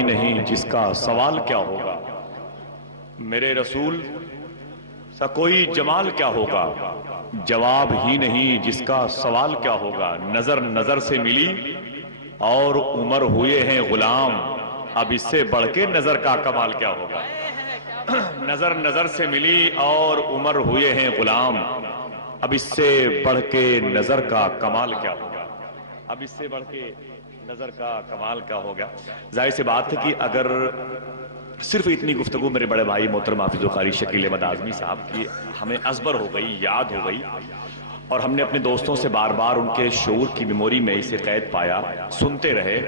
ہی نہیں جس کا سوال کیا ہوگا، میرے رسول سا کوئی جمال کیا ہوگا، جواب ہی نہیں جس کا سوال کیا ہوگا، نظر نظر سے ملی اور عمر ہوئے ہیں غلام، اب اس سے بڑھ کے نظر کا کمال کیا ہوگا، نظر نظر سے ملی اور عمر ہوئے ہیں غلام، اب اس سے بڑھ کے نظر کا کمال کیا ہوگا، اب اس سے بڑھ کے نظر کا کمال کیا ہوگا۔ ظاہر سی بات ہے کہ اگر صرف اتنی گفتگو میرے بڑے بھائی محترم حافظ القاری شکیل احمد اعظمی صاحب کی ہمیں ازبر ہو گئی، یاد ہو گئی، اور ہم نے اپنے دوستوں سے بار بار ان کے شعور کی میموری میں اسے قید پایا، سنتے رہے،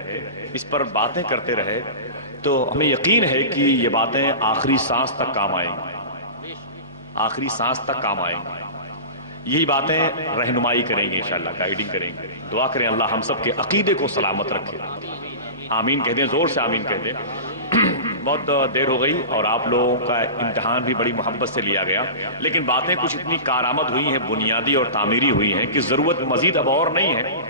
اس پر باتیں کرتے رہے، تو ہمیں یقین ہے کہ یہ باتیں آخری سانس تک کام آئیں گی، آخری سانس تک کام آئیں گی، یہی باتیں رہنمائی کریں گے انشاءاللہ، گائیڈنگ کریں گے۔ دعا کریں اللہ ہم سب کے عقیدے کو سلامت رکھے، آمین کہہ دیں، زور سے آمین کہہ دیں۔ بہت دیر ہو گئی اور آپ لوگوں کا امتحان بھی بڑی محبت سے لیا گیا، لیکن باتیں کچھ اتنی کارآمد ہوئی ہیں، بنیادی اور تعمیری ہوئی ہیں کہ ضرورت مزید اب اور نہیں ہے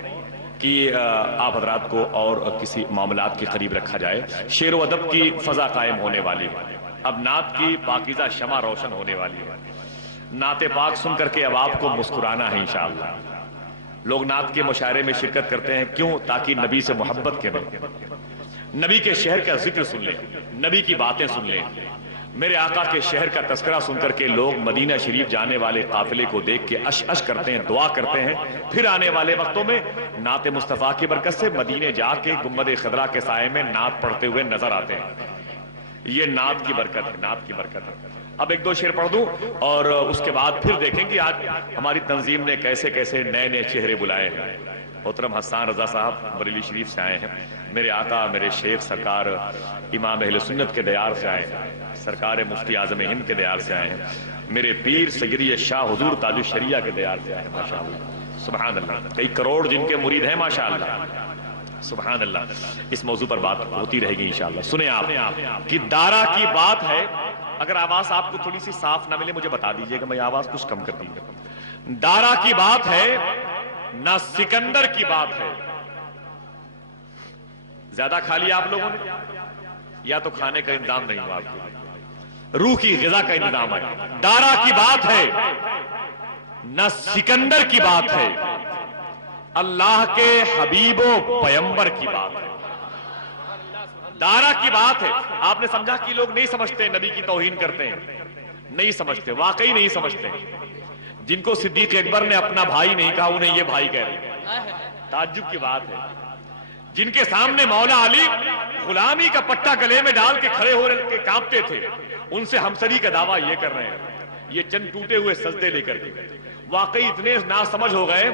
کہ آپ حضرات کو اور کسی معاملات کے قریب رکھا جائے۔ شعر و ادب کی فضا قائم ہونے والی ہے، اب نعت کی پاکیزہ شمع روشن ہونے والی ہے، نعت پاک سن کر کے اب آپ کو مسکرانا ہے انشاءاللہ۔ لوگ نعت کے مشاعرے میں شرکت کرتے ہیں کیوں؟ تاکہ نبی سے محبت کریں، نبی کے شہر کا ذکر سن لیں، نبی کی باتیں سن لیں، میرے آقا کے شہر کا تذکرہ سن کر کے لوگ مدینہ شریف جانے والے قافلے کو دیکھ کے اش اش کرتے ہیں، دعا کرتے ہیں، پھر آنے والے وقتوں میں نعت مصطفیٰ کی برکت سے مدینے جا کے گنبد خضرا کے سائے میں نعت پڑھتے ہوئے نظر آتے ہیں۔ یہ نعت کی برکت ہے، نعت کی برکت ہے۔ اب ایک دو شعر پڑھ دوں اور اس کے بعد پھر دیکھیں کہ آج ہماری تنظیم نے کیسے کیسے نئے نئے چہرے بلائے ہیں۔ محترم حسان رضا صاحب بریلی شریف سے آئے ہیں، میرے آقا میرے شیخ سرکار امام اہل سنت کے دیار سے آئے ہیں، سرکار مفتی اعظم ہند کے دیار سے آئے ہیں، میرے پیر سیدی شاہ حضور تاج الشریعہ کے دیار سے آئے ہیں، ماشاءاللہ سبحان اللہ، کئی کروڑ جن کے مرید ہیں ماشاءاللہ سبحان اللہ۔ اس موضوع پر بات ہوتی رہے گی انشاءاللہ۔ سنیں آپ کہ دارا کی بات ہے، اگر آواز آپ کو تھوڑی سی صاف نہ ملے مجھے بتا دیجئے گا، میں آواز کچھ کم کر دیجئے۔ دارا کی بات ہے نہ سکندر کی بات ہے، زیادہ کھا لیا آپ لوگوں نے یا تو کھانے کا انتظام نہیں ہوا آپ کو، روح کی غذا کا انتظام ہے۔ دارا کی بات ہے نہ سکندر کی بات ہے، اللہ کے حبیب و پیمبر کی بات ہے۔ دارا کی بات ہے، آپ نے سمجھا کہ لوگ نہیں سمجھتے، نبی کی توہین کرتے ہیں، نہیں سمجھتے، واقعی نہیں سمجھتے۔ جن کو صدیق اکبر نے اپنا بھائی نہیں کہا انہیں یہ بھائی کہہ رہے ہیں، تعجب کی بات ہے۔ جن کے سامنے مولا علی غلامی کا پٹا گلے میں ڈال کے کھڑے ہو کے کانپتے تھے، ان سے ہمسری کا دعویٰ یہ کر رہے ہیں، یہ چند ٹوٹے ہوئے سجدے لے کر کے واقعی اتنے ناسمجھ ہو گئے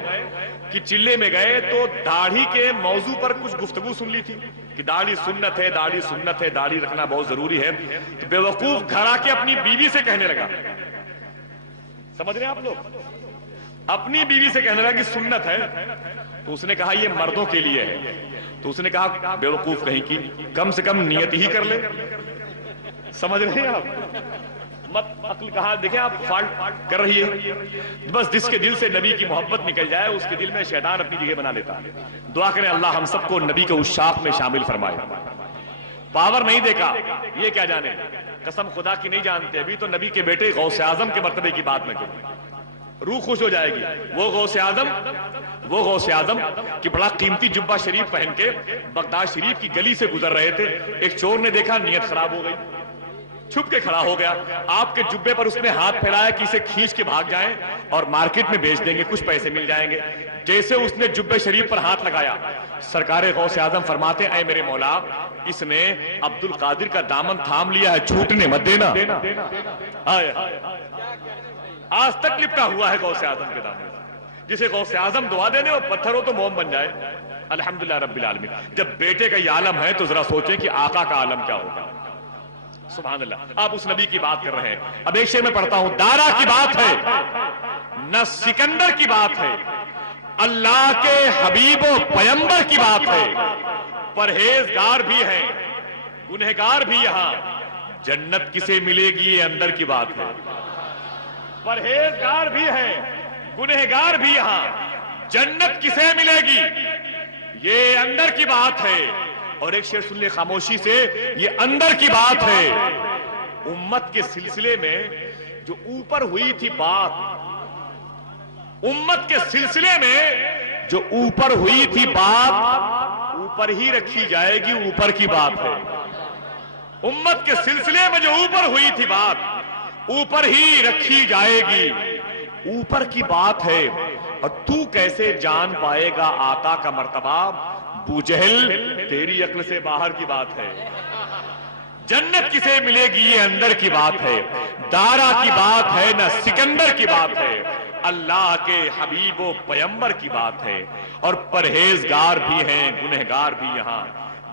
کہ چلے میں گئے تو داڑھی کے موضوع پر کچھ گفتگو سن لی تھی کہ داڑھی سنت ہے، داڑھی سنت ہے، داڑھی رکھنا بہت ضروری ہے، تو بے وقوف گھر آ کے اپنی بیوی سے کہنے لگا، سمجھ رہے ہیں آپ لوگ، اپنی بیوی سے کہنے لگا کہ سنت ہے، تو اس نے کہا یہ مردوں کے لیے ہے، تو اس نے کہا بے وقوف کہیں کی کم سے کم نیت ہی کر لے، سمجھ رہے ہیں آپ، مت عقل کہاں دیکھیں آپ فالٹ کر رہی ہے، بس جس کے دل سے نبی کی محبت نکل جائے اس کے دل میں شیطان اپنی جگہ بنا لیتا ہے۔ دعا کریں اللہ ہم سب کو نبی کے عشاق میں شامل فرمائے۔ پاور نہیں دیکھا یہ کیا جانے، قسم خدا کی نہیں جانتے، ابھی تو نبی کے بیٹے غوث اعظم کے مرتبے کی بات میں کروں، روح خوش ہو جائے گی۔ وہ غوث اعظم کہ بڑا قیمتی جبہ شریف پہن کے بغداد شریف کی گلی سے گزر رہے تھے، ایک چور نے دیکھا، نیت خراب ہو گئی، چھپ کے کھڑا ہو گیا، آپ کے جبے پر اس نے ہاتھ پھیلایا کہ اسے کھینچ کے بھاگ جائیں اور مارکیٹ میں بیچ دیں گے، کچھ پیسے مل جائیں گے۔ جیسے اس نے جبے شریف پر ہاتھ لگایا، سرکار غوث اعظم فرماتے اے میرے مولا، اس نے عبد القادر کا دامن تھام لیا ہے، چھوٹنے مت دینا۔ آج تک لپٹا ہوا ہے غوث اعظم کے دامن، جسے غوث اعظم دعا دینے وہ پتھر ہو تو موم بن جائے۔ الحمدللہ رب العالمین۔ جب بیٹے کا یہ عالم ہے تو ذرا سوچیں کہ آقا کا عالم کیا ہوگا۔ سبحان اللہ، آپ اس نبی کی بات کر رہے ہیں۔ اب ایک شعر میں پڑھتا ہوں، دارا کی بات ہے نہ سکندر کی بات ہے، اللہ کے حبیب و پیمبر کی بات ہے، پرہیزگار بھی ہیں گنہگار بھی یہاں، جنت کسے ملے گی یہ اندر کی بات ہے۔ پرہیزگار بھی ہیں گنہگار بھی یہاں، جنت کسے ملے گی یہ اندر کی بات ہے۔ اور ایک شعر سن لے خاموشی سے، یہ اندر کی بات ہے، امت کے سلسلے میں جو اوپر ہوئی تھی بات، امت کے سلسلے میں جو اوپر ہوئی تھی بات اوپر ہی رکھی جائے گی، اوپر کی بات ہے۔ امت کے سلسلے میں جو اوپر ہوئی تھی بات اوپر ہی رکھی جائے گی، اوپر کی بات ہے۔ اور تو کیسے جان پائے گا آقا کا مرتبہ، بوجہل تیری عقل سے باہر کی بات ہے۔ جنت کسے ملے گی یہ اندر کی بات ہے، دارا کی بات ہے نہ سکندر کی بات ہے، اللہ کے حبیب و پیمبر کی بات ہے۔ اور پرہیزگار بھی ہیں گنہگار بھی یہاں،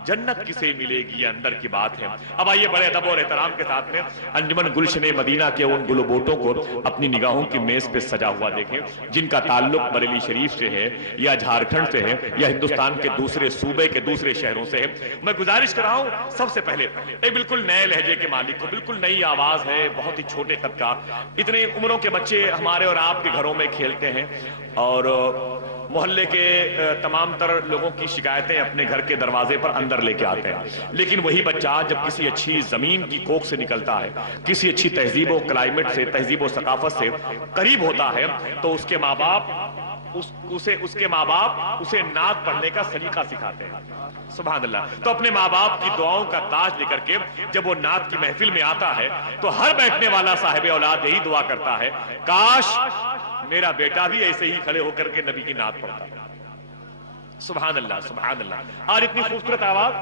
جنت کسے ملے گی یہ اندر کی بات ہے۔ اب آئیے بڑے ادب اور احترام کے ساتھ میں انجمن گلشن مدینہ کے ان گل و بوٹوں کو اپنی نگاہوں کی میز پہ سجا ہوا دیکھیں، جن کا تعلق بریلی شریف سے ہے یا جھارکھنڈ سے ہے یا ہندوستان کے دوسرے صوبے کے دوسرے شہروں سے ہے۔ میں گزارش کر رہا ہوں سب سے پہلے ایک بالکل نئے لہجے کے مالک کو، بالکل نئی آواز ہے، بہت ہی چھوٹے قد کا، اتنے عمروں کے بچے ہمارے اور آپ کے گھروں میں کھیلتے ہیں، اور محلے کے تمام تر لوگوں کی شکایتیں اپنے گھر کے دروازے پر اندر لے کے آتے ہیں، لیکن وہی بچہ جب کسی اچھی زمین کی کوکھ سے نکلتا ہے، کسی اچھی تہذیب و کلائمیٹ سے، تہذیب و ثقافت سے قریب ہوتا ہے، تو اس کے ماں باپ اسے نعت پڑھنے کا سلیقہ سکھاتے ہیں۔ سبحان اللہ۔ تو اپنے ماں باپ کی دعاؤں کا تاج لے کر کے جب وہ نعت کی محفل میں آتا ہے تو ہر بیٹھنے والا صاحب اولاد یہی دعا کرتا ہے، کاش میرا بیٹا بھی ایسے ہی کھڑے ہو کر کے نبی کی نعت پڑھتا۔ سبحان اللہ سبحان اللہ۔ اور اتنی خوبصورت آواز،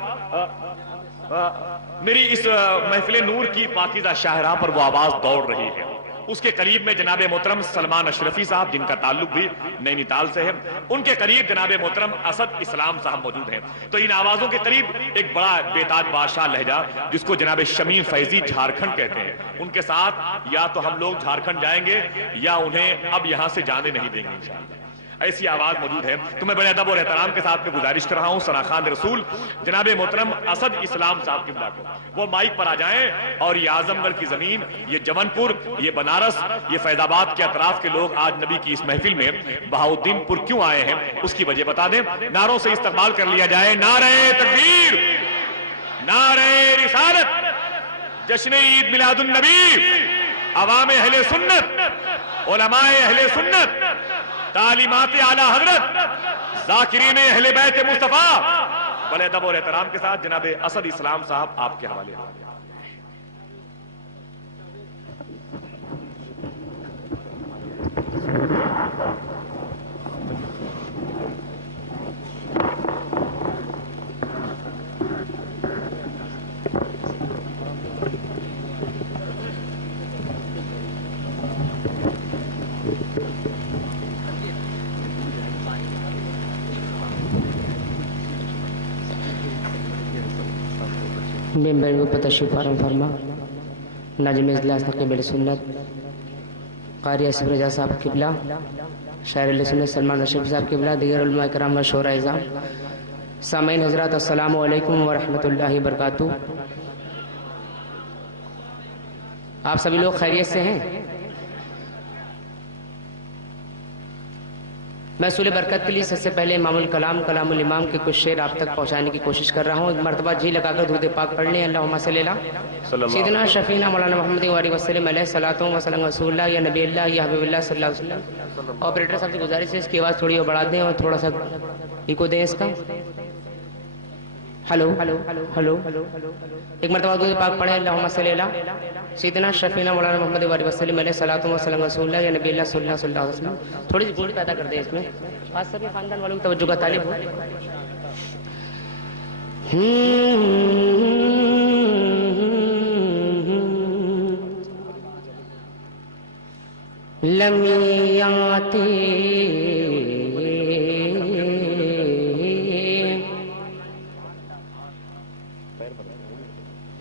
میری اس محفل نور کی پاکیزہ شاہراہ پر وہ آواز دوڑ رہی ہے۔ اس کے قریب میں جناب محترم سلمان اشرفی صاحب، جن کا تعلق بھی نینی تال سے ہے، ان کے قریب جناب محترم اسد اسلام صاحب موجود ہیں۔ تو ان آوازوں کے قریب ایک بڑا بیتاج بادشاہ لہجہ جس کو جناب شمیم فیضی جھارکھنڈ کہتے ہیں، ان کے ساتھ یا تو ہم لوگ جھارکھنڈ جائیں گے یا انہیں اب یہاں سے جانے نہیں دیں گے انشاءاللہ۔ ایسی آواز موجود ہے۔ تو میں بڑے ادب اور احترام کے ساتھ میں گزارش کر رہا ہوں ثناخوان رسول جناب محترم اسد اسلام صاحب قبلہ کو، وہ مائک پر آ جائیں اور یہ اعظم گڑھ کی زمین، یہ جمن پور، یہ بنارس، یہ فیض آباد کے اطراف کے لوگ آج نبی کی اس محفل میں بہاؤالدین پور کیوں آئے ہیں، اس کی وجہ بتا دیں۔ نعروں سے استقبال کر لیا جائے، نعرہ تکبیر، نعرہ رسالت، جشن عید میلاد النبی، عوام اہل سنت، علماء اہل سنت، تعلیمات اعلیٰ حضرت، ذاکرین اہل بیت مصطفیٰ، بڑے ادب اور احترام کے ساتھ جناب اسد اسلام صاحب آپ کے حوالے ہیں۔ ممبر پر تشریف فرما ناظم اجلاس قبلہ سنت قاری اسف رضا صاحب قبلہ، شاعر اہل سنت سلمان اشرفی صاحب قبلہ، دیگر علماء کرام و شورا اعظام، سامعین حضرات السلام علیکم ورحمۃ اللہ وبرکاتہ۔ آپ سبھی لوگ خیریت سے ہیں؟ میں سول برکت کے لیے سب سے پہلے امام الکلام کلام الامام کے کچھ شعر آپ تک پہنچانے کی کوشش کر رہا ہوں۔ ایک مرتبہ جی لگا کر درود پاک پڑھ لیں، اللہم صلی اللہ سیدنا شفینا مولانا محمد وآلہ وسلم علیہ صلاۃ و سلام رسول اللہ یا نبی اللہ یا حبیب اللہ صلی اللہ علیہ وسلم۔ آپریٹر صاحب سے گزارش ہے اس کی آواز تھوڑی اور بڑھا دیں اور تھوڑا سا ایکو دیں اس کا۔ ہلو ہلو، ایک مرتبہ درود پاک پڑھیں، اللہم صلی اللہ سیدنا شفینا مولانا محمد وآلہ وسلم علیہ صلاۃ و سلام رسول اللہ یا نبی اللہ صلی اللہ علیہ وسلم۔ تھوڑی سی گونج پیدا کر دیں اس میں، آج سبھی خاندان والوں کی توجہ کا طالب ہو۔ لمیاتی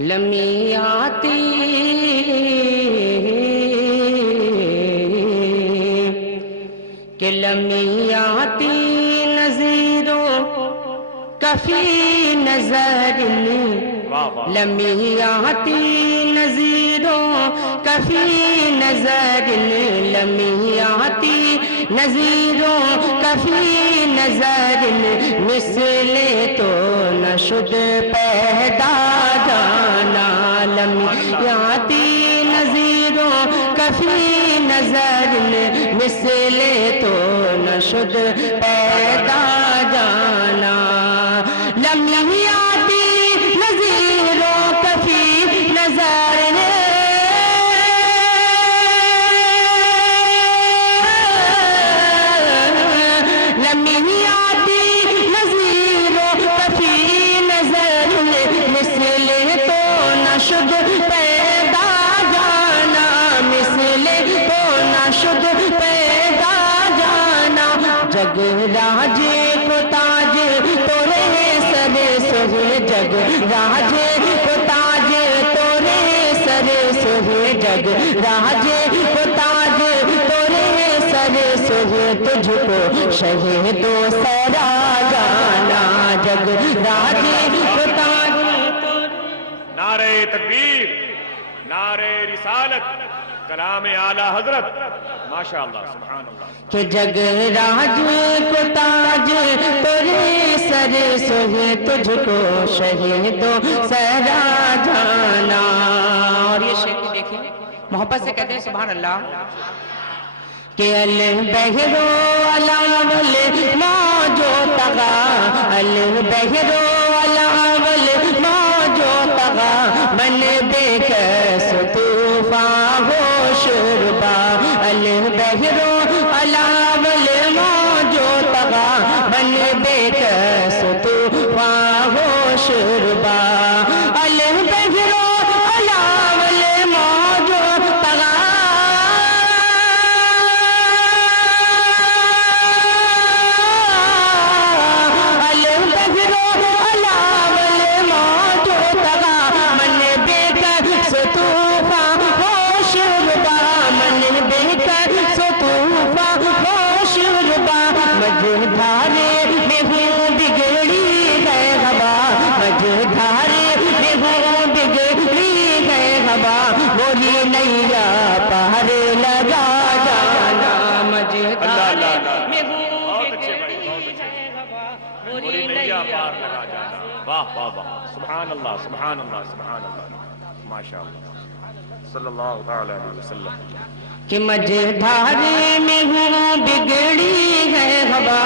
لمیاتی کہ لمیاتی نظیروں کفی نظر، لمیاتی نظیروں کفی نظر، لمیاتی نظیروں کفی نظر مثل تو نہ شد پیدا جانا لمیاتی نظیروں کفی نظر مثل تو نہ شد پیدا جانا لمیاتی نظیروں کفی نظر شد پیدا جانا مثل تو نہ شد پیدا جانا جگ راج کو تاج تورے سر سوے جگ راج کو تاج تورے سر سوے جگ راج کو تاج تورے سر سوے تجھ کو شہیدو سرا جانا جگ راج کو تاج نعرہ تکبیر، نعرہ رسالت، کلام اعلی حضرت، ماشاءاللہ سبحان اللہ کہ جگ راج کو تاج تورے سر سوے تجھ کو شہیدو سرا جانا. اور یہ شعر کو دیکھیں محبت سے کہتے ہیں سبحان اللہ کہ البحرو الاول موجو تغا البحرو الاول موجو تغا من بے کس طوفان ہو شربا البحرو الاول موجو تغا من بے کس طوفان ہو شربا البحرو الاول موجو تغا مجھدھارے میں ہوں بگڑی ہے ہوا مجھدھارے میں ہوں بگڑی ہے ہوا وہی نیا پار لگا جانا مجھدھارے میں ہوں بگڑی ہے ہوا وہی نیا پار لگا جانا. واہ واہ واہ سبحان اللہ سبحان اللہ سبحان اللہ ماشاءاللہ صلی اللہ علیہ وسلم. کہ مجھدھارے میں ہوں بگڑی ہے ہوا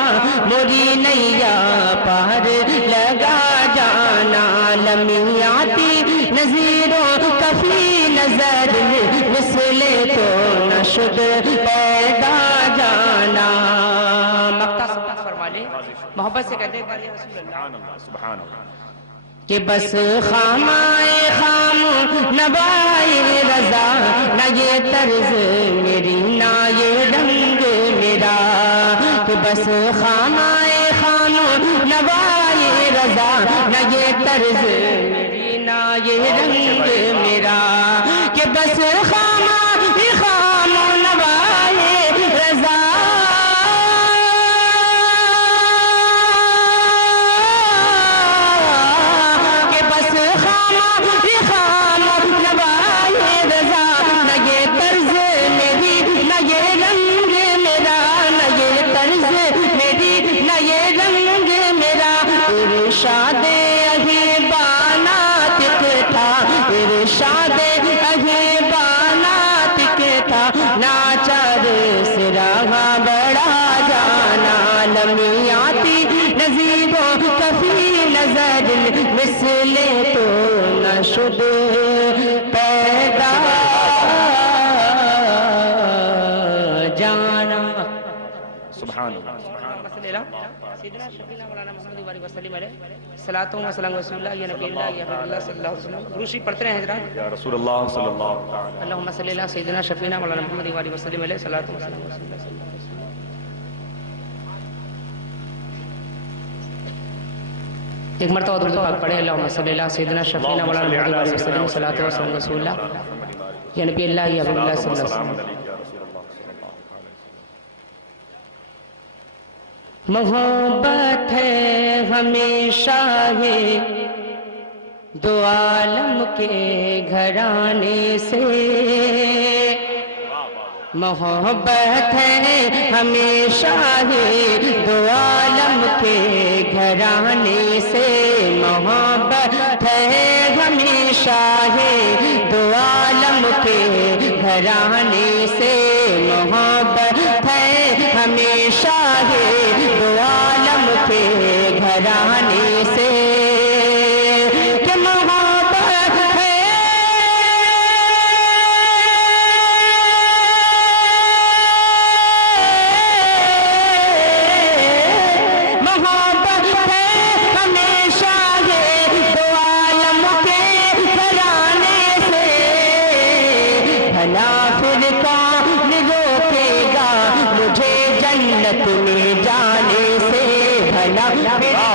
موری نیا پار لگا جانا لمیاتی نظیروں کفی نظر مثل تو نہ شد پیدا جانا. مقطع سبحان فرما لے محبت سے کہتے ہیں سبحان اللہ سبحان اللہ کہ بس خامائے خام نوائے رضا نہ یہ طرز میری نہ یہ رنگ میرا کہ بس خامائے خام نوائے رضا نہ یہ طرز میری نہ یہ رنگ میرا کہ بس خامائے خام نوائے رضا ارشاد اہیبانا تک تھا ارشاد اہیبانا تک تھا ناچار سراغا بڑا جانا لمیاتی نظیروں کفی نظر مثل تو نہ شد پیدا جانا. سبحان اللہ سیدنا شفیعنا مولانا محمد وآلہ وسلم علیہ صلاۃ و سلام رسول اللہ یا نبی اللہ یا حبیب اللہ صلی اللہ علیہ وسلم. دروشی پڑھتے رہے حضرات. یا رسول اللہ صلی اللہ علیہ وسلم. اللہم صلی اللہ سیدنا شفیعنا مولانا محمد وآلہ وسلم علیہ صلاۃ و سلام رسول اللہ صلی اللہ علیہ وسلم. ایک مرتبہ درود پاک پڑھے اللہم صلی اللہ سیدنا شفیعنا مولانا محمد وآلہ وسلم صلاۃ و سلام رسول اللہ یا نبی اللہ یا حبیب اللہ صلی اللہ علیہ وسلم. محبت ہے ہمیشہ ہے دو عالم کے گھرانے سے محبت ہے ہمیشہ ہی دو عالم کے گھرانے سے، محبت ہے ہمیشہ ہی دو عالم کے گھرانے سے، محبت ہے ہمیشہ ہی دو عالم کے گھرانے سے، کہ محبت ہے میں جانے سے، بھلا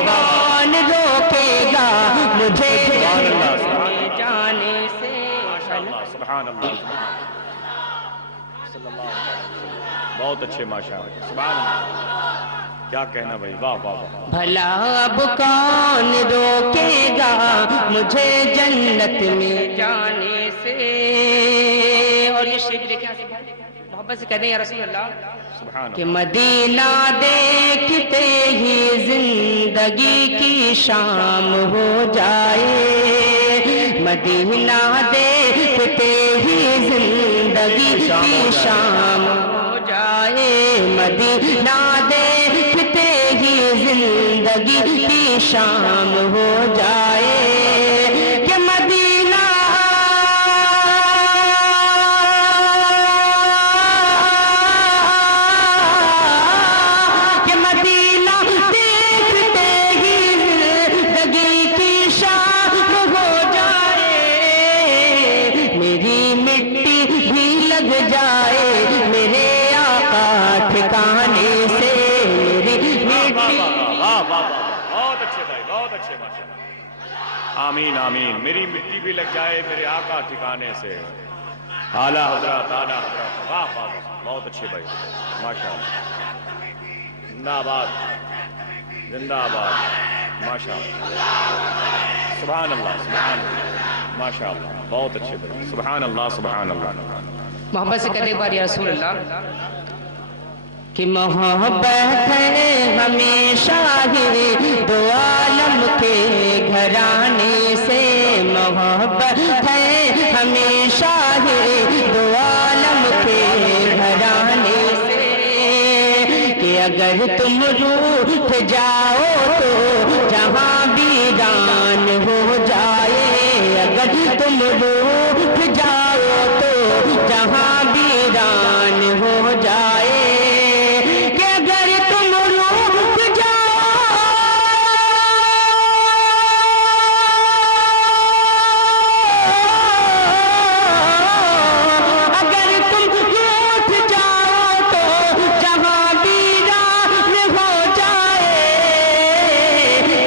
کون روکے گا مجھے جنت میں جانے سے۔ سبحان اللہ، صلی اللہ علیہ وسلم، بہت اچھے ماشاءاللہ، سبحان اللہ، کیا کہنا بھائی، واہ واہ واہ۔ بھلا اب کون روکے گا مجھے جنت میں جانے سے۔ اور یہ شعر دیکھیں محبت سے کہتے ہیں یا رسول اللہ کہ مدینہ دیکھتے ہی زندگی کی شام ہو جائے، مدینہ دیکھتے ہی زندگی کی شام ہو جائے، مدینہ دیکھتے ہی زندگی کی شام ہو جائے، کہ مدینہ آمین آمین، میری مٹی بھی لگ جائے میرے آقا ٹھکانے سے، اعلیٰ حضرت اعلیٰ حضرت، واہ واہ، بہت اچھے بھائی، ماشاءاللہ، زندہ آباد زندہ آباد، ماشاءاللہ، سبحان اللہ سبحان اللہ، ماشاءاللہ، بہت اچھے بھائی، سبحان اللہ سبحان اللہ۔ محبت سے کہتے بار یا رسول اللہ کہ محبت ہے ہمیشہ ہی دو عالم کے گھرانے سے، محبت ہے ہمیشہ ہی دو عالم کے گھرانے سے، کہ اگر تم روٹھ جاؤ تو جہاں ویران ہو جائے، اگر تم روٹھ جاؤ تو جہاں ویران ہو جائے،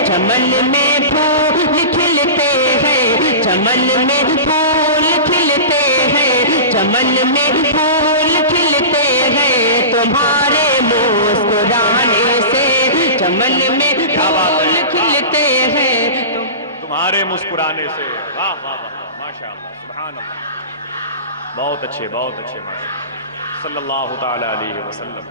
چمن میں پھول کھلتے ہیں، چمن میں پھول کھلتے ہیں، چمن میں پھول کھلتے ہیں تمہارے مسکرانے سے، چمن میں پھول کھلتے ہیں تمہارے مسکرانے سے، واہ واہ واہ، ماشاءاللہ، سبحان اللہ، بہت اچھے ماشاءاللہ، صلی اللہ تعالی علیہ وسلم،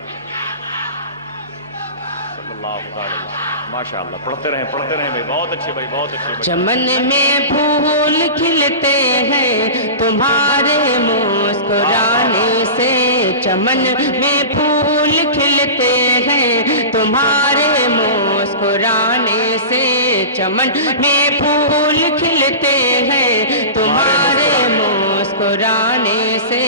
صلی اللہ تعالی علیہ وسلم، ماشاءاللہ، پڑھتے رہیں بھائی، بہت اچھے بھائی، بہت اچھے بھائی۔ چمن میں پھول کھلتے ہیں تمہارے مسکرانے سے، چمن میں پھول کھلتے ہیں تمہارے مسکرانے سے، چمن میں پھول کھلتے ہیں تمہارے مسکرانے سے۔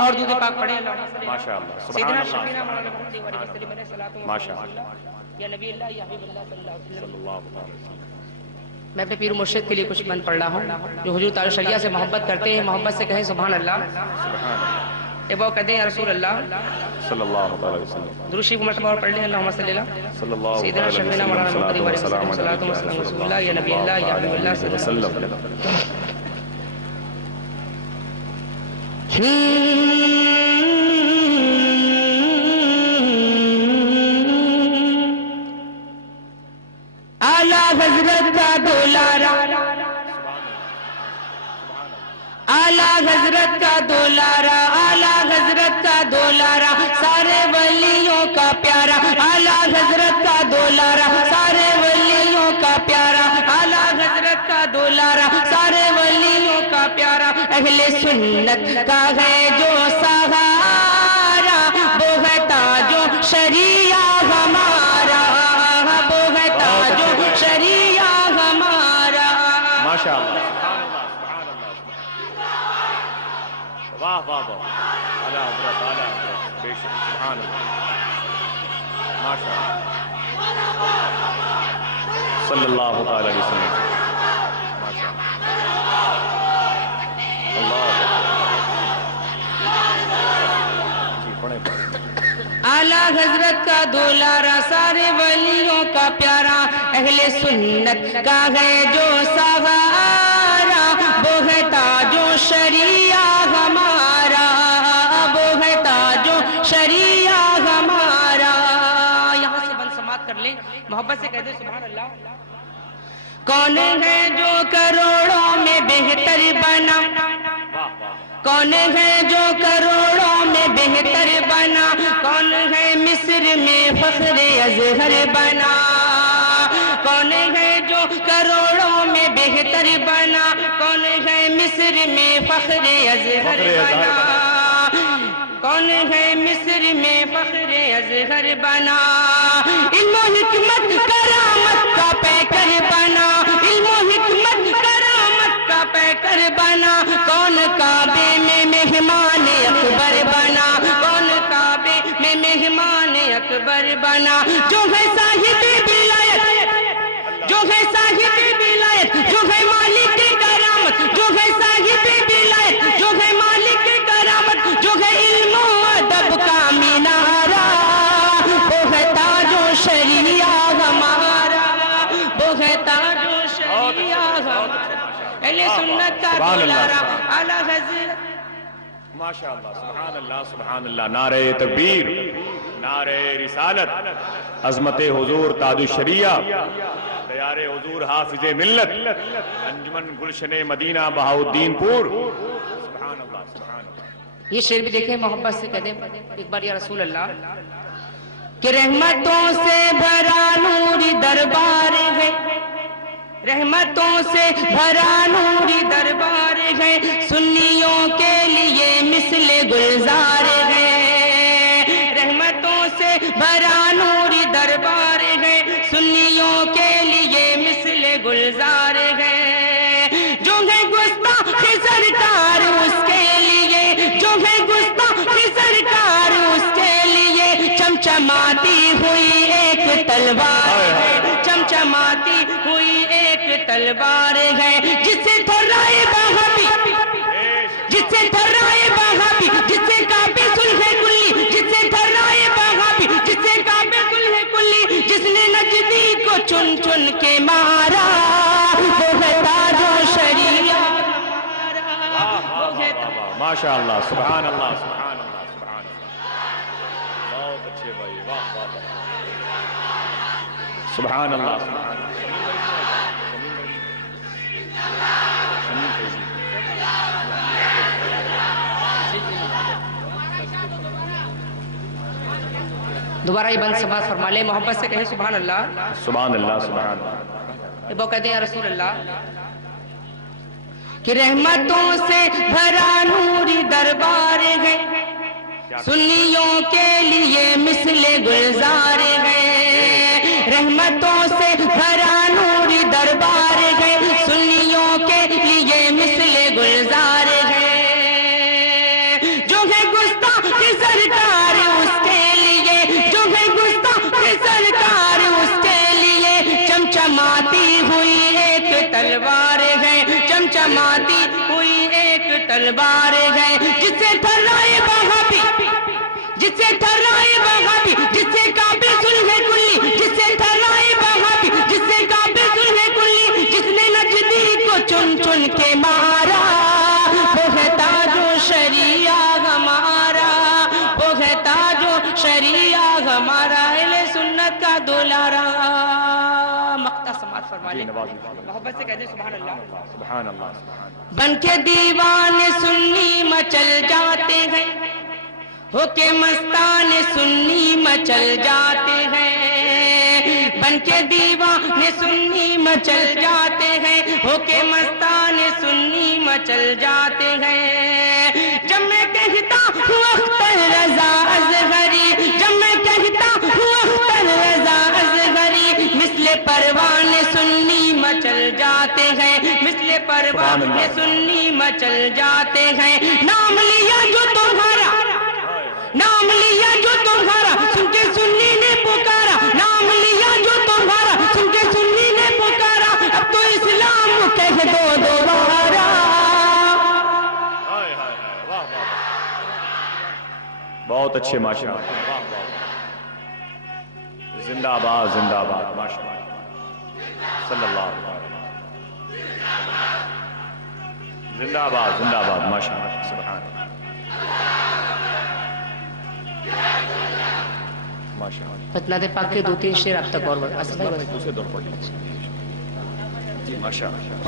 اور درود پاک پڑھیں ماشاءاللہ، سیدنا سبحان شفیع اللہ، ماشاءاللہ، یا نبی اللہ یا حبیب اللہ صلی اللہ علیہ صلی وسلم۔ اللہ علیہ وسلم۔ میں اپنے پیر مرشد کے لیے کچھ بند پڑھ رہا ہوں جو حضور تعالی شریعہ سے محبت کرتے ہیں، محبت سے کہیں سبحان اللہ، سبحان اللہ، ایک بار کہتے ہیں یا رسول اللہ، صلی اللہ علیہ وسلم، درود شریف مرتبہ اور پڑھ لیں، اللہم صلی اللہ صلی اللہ سیدنا علیہ شفیع مولانا محمد علیہ وسلم، صلاۃ و سلام رسول اللہ یا نبی اللہ یا حبیب اللہ صلی اللہ علیہ وسلم۔ اعلیٰ حضرت کا دولارا، اعلیٰ حضرت کا دولارا، اعلیٰ اہل سنت کا ہے جو سہارا، وہ ہے تاج و شریعہ ہمارا، وہ ہے تاج و شریعہ ہمارا۔ ماشاء اللہ، سبحان اللہ، سبحان اللہ، واہ واہ واہ، اعلیٰ حضرت، اعلیٰ حضرت، بے شک، سبحان اللہ، ماشاء اللہ، صلی اللہ تعالی علیہ وسلم، ماشاء اللہ، جی پڑھیں پڑھیں۔ اعلیٰ حضرت کا دولارا، سارے ولیوں کا پیارا، اہل سنت کا ہے جو سہارا، وہ ہے تاج و شریعہ ہمارا، وہ ہے تاج و شریعہ ہمارا۔ یہاں سے بند سماعت کر لیں، محبت سے کہہ دیں سبحان اللہ۔ کون ہے جو کروڑوں میں بہتر بنا، کون ہے جو کروڑوں میں بہتر بنا، کون ہے مصر میں فخر ازہر بنا، کون ہے جو کروڑوں میں بہتر بنا، کون ہے مصر میں فخر ازہر بنا، کون ہے مصر میں فخر ازہر بنا، علم و حکمت کرامت کا پیکر بنا، علم و حکمت کرامت کا پیکر بنا، کون کعبے میں مہمان اکبر بنا، کون کعبے میں مہمان اکبر بنا، جو ہے صاحب ولایت، جو ہے صاحب ولایت، جو ہے مالک کرامت، جو ہے صاحب ولایت، جو ہے مالک کرامت، جو ہے علم و ادب کا مینارہ، وہ ہے تاج و شریعہ ہمارا، وہ ہے تاج و شریعہ ہمارا، اہل سنت کا دولارا، اعلیٰ حضرت، ماشاء اللہ، سبحان اللہ، سبحان اللہ، نعرہ تکبیر، نعرہ رسالت، عظمت حضور تاج الشریعہ، دیار حضور حافظ ملت، انجمن گلشن مدینہ بہاؤالدین پور، سبحان اللہ، سبحان اللہ۔ یہ شعر بھی دیکھیں، محبت سے کہہ دیں ایک بار یا رسول اللہ، کہ رحمتوں سے بھرا نوری دربار ہے، رحمتوں سے بھرا نوری دربار ہے، سنیوں کے لیے مثل گلزار ہے، رحمتوں سے بھرا نوری دربار ہے، سنیوں کے لیے مثل گلزار ہے، جو ہے گستاخ سرکار اس کے لیے، جو ہے گستاخ سرکار اس کے لیے، چمچماتی ہوئی ایک تلوار ہے، چمچماتی ہوئی ایک تلوار ہے، جس سے تھرائے وہابی، جس سے تھرائے وہابی، جس سے کعبے صلح کلی، جس سے تھرائے وہابی، جس سے کعبے صلح کلی، جس نے نجدی کو چن چن کے مارا، وہ ہے تاج و شریعہ ہمارا، ماشاء اللہ، سبحان اللہ، سبحان اللہ، سبحان اللہ، بہت اچھے بھائی، واہ واہ واہ، سبحان اللہ، سبحان اللہ، دوبارہ یہ بند سماعت فرما لیں، محبت سے کہیں سبحان اللہ، سبحان اللہ، سبحان اللہ، وہ کہتے ہیں یا رسول اللہ، کہ رحمتوں سے بھرا نوری دربار ہے، سنیوں کے لیے مثل گلزار ہے، رحمتوں سے بھرا نوری دربار ہے، سنیوں کے لیے مثل گلزار ہے، جو ہے گستاخ سرکار اس کے لیے، جو ہے گستاخ سرکار اس کے لیے، چمچماتی ہوئی ایک تلوار ہے، چمچماتی ہوئی ایک تلوار ہے، جس سے تھرائے وہابی، جس سے تھرائے وہابی، جس سے کعبے صلح کلی، جس سے تھرائے وہابی، جس سے کعبے صلح کلی، جس نے نجدی کو چن چن کے مارا، وہ ہے تاج و شریعہ ہمارا، وہ ہے تاج و شریعہ ہمارا، اہل سنت کا دولارا۔ مقطع سماعت فرما لیں، محبت سے کہہ دیں سبحان اللہ، سبحان اللہ، سبحان اللہ، بن کے دیوان سنی مچل جاتے ہیں، ہو کے مستان سنی مچل جاتے ہیں، بن کے دیوان سنی مچل جاتے ہیں، ہو کے مستان سنی مچل جاتے ہیں، مثل پروان سنی مچل جاتے ہیں نام لیا جو تمہارا نام لیا جو تمہارا سن کے سنی نے پکارا نام لیا جو تمہارا سن کے سنی نے پکارا اب تو اسلام کہہ دو دوبارہ بہت اچھے ماشاءاللہ زندہ آباد ماشاءاللہ صلی اللہ علیہ وسلم زندہ آباد ماشاءاللہ سبحان اللہ ماشاءاللہ فتنات پاک کے 2-3 شعر اب تک اور دوسرے دور پر جی ماشاءاللہ